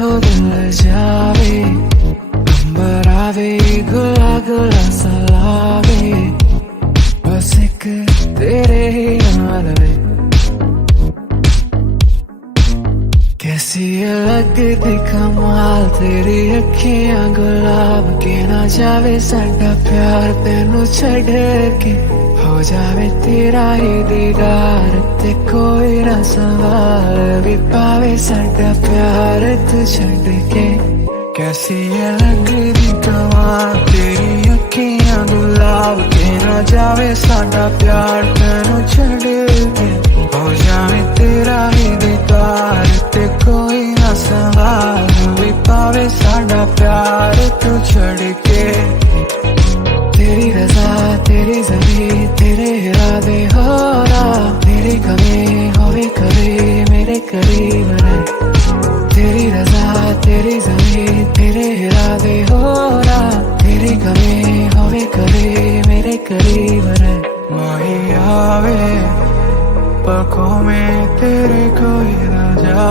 देखो दिल जावे, अंबर आवे, गुला गुला सा लावे, बस एक तेरे ही नाल वे। कैसी लगदी कमाल तेरी अखियां गुलाब के, ना जावे साडा प्यार तेनू छड़ के, हो जावे तेरा ही दीदार ते कोई ना सवाल भी पावे साडा प्यार तू छड़ के। कैसी लगदी कमाल तेरी अखियां गुलाब के, ना जावे साडा प्यार तेनू छड़ के, हो जावे तेरा ही दीदार ते कोई ना सवाल भी पावे साडा प्यार तू छड़ के। तेरी रज़ा तेरी ज़मीं तेरे इरादे हो रहा, तेरी कमी होवे कभी मेरे करीब रहे। तेरी रज़ा तेरी ज़मीं तेरे इरादे हो रहा, तेरी कमी होवे कभी मेरे करीब रहे। माही आवे पलकों में तेरे कोई ना जा